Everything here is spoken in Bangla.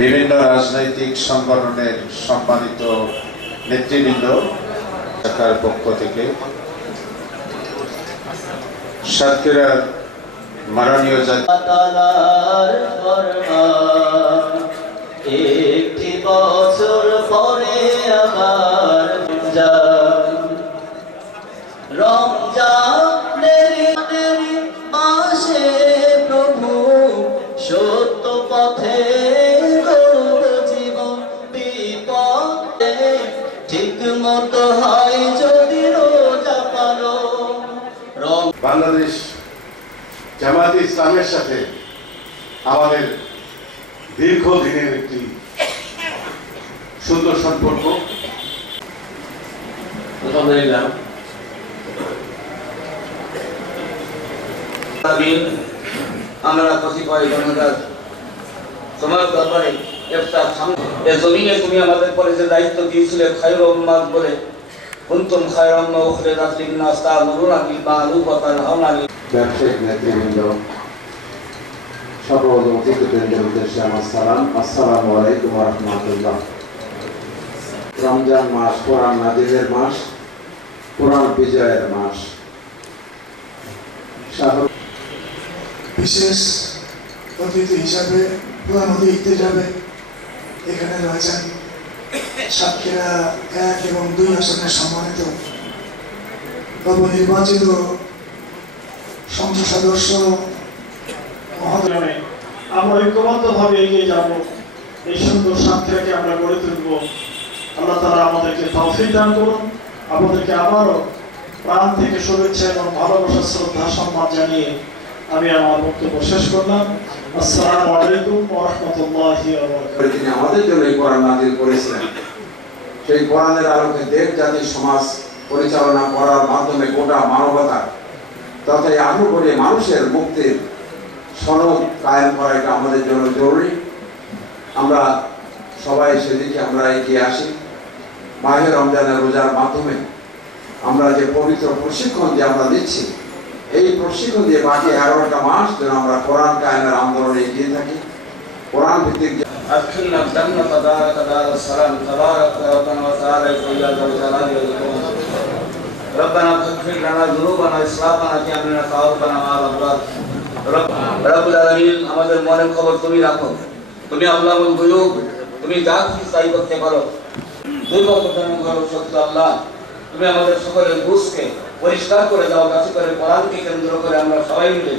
বিভিন্ন রাজনৈতিক সংগঠনের সম্মানিত নেতৃবৃন্দ সরকার পক্ষ থেকে সাতক্ষীরার মাননীয় একটি বছর পরে আবার রমজানের মাসে প্রভু সত্য পথে জীবন বিপদে ঠিক মতো হয় যদি রোজা পালো। বাংলাদেশ জামায়াতে ইসলামের সাথে আমাদের দীর্ঘদিনের একটি সুন্দর সম্পর্ক। আলহামদুলিল্লাহ, আমরা কতিপয় জনতার সমাজ দরবারে জমিনে তুমি আমাদের পরে যে দায়িত্ব দিয়েছিলে খায়রুল উম্মাত বলে কুনতুম খায়রা উম্মাহ উখরিজাত লিন-নাস তা'মুরুনা বিল মা'রুফ ওয়া তানহাউনা আনিল ব্যবসায়িক নেতৃবৃন্দ, সকল অতিথিবৃন্দের উদ্দেশ্যে আমার সালাম। আসসালামু আলাইকুম ওয়া রাহমাতুল্লাহ। রমজান মাস কোরআন নাজিলের মাস, কোরআন বিজয়ের মাস। বিশেষ অতিথি হিসাবে প্রধান অতিথি হিসাবে এখানে রয়েছেন সাতক্ষীরা 1 এবং 2 আসনের সম্মানিত নবনির্বাচিত সংসদ সদস্য মহোদয়। আমরা ঐক্যবদ্ধভাবে এগিয়ে যাব, এই সুন্দর সাতক্ষীরাকে আমরা গড়ে তুলব। আল্লাহ তাআলা আমাদেরকে তৌফিক দান করুন। আমাদেরকে আবারও প্রাণ থেকে শুভেচ্ছা এবং ভালোবাসা শ্রদ্ধা সম্মান জানিয়ে আমি আমার বক্তব্য শেষ করলাম। আসসালামু আলাইকুম ওয়া রাহমাতুল্লাহি ওয়া বারাকাতুহু। তিনি আমাদের জন্য এই কোরআন নাজিল করেছিলেন। সেই কোরআনের আলোকে দেশ জাতি সমাজ পরিচালনা করার মাধ্যমে গোটা মানবতা তথা এই আনুগত্যে মানুষের মুক্তির সনদ কায়েম করা এটা আমাদের জন্য জরুরি। আমরা সবাই সেদিকে আমরা এগিয়ে আসি। মাহে রমজানের রোজার মাধ্যমে আমরা যে পবিত্র প্রশিক্ষণ যে আমরা দিচ্ছি, এই প্রশিক্ষণ দিয়ে বাকি 11টা মাস যেন আমরা কোরআন কায়েমের আন্দোলনে এগিয়ে থাকি। কোরআন ভিত্তিক أدخلنا الجنة دارك دار السلام تبارك ربنا وتعالى يا ذا الجلال والإكرام ربنا اغفر لنا ذنوبنا وإسرافنا في أمرنا وتوفنا مع الأبرار রব্বুল আলামিন, আমাদের মনের খবর তুমি রাখো। তুমি আল্লাহুল গুয়ুব, তুমি যা কিছু চাই করতে পারো। সত্য আল্লাহ, তুমি আমাদের সকলের বুঝকে পরিষ্কার করে দাও, কাছে করে কোরআনকে কেন্দ্র করে আমরা সবাই মিলে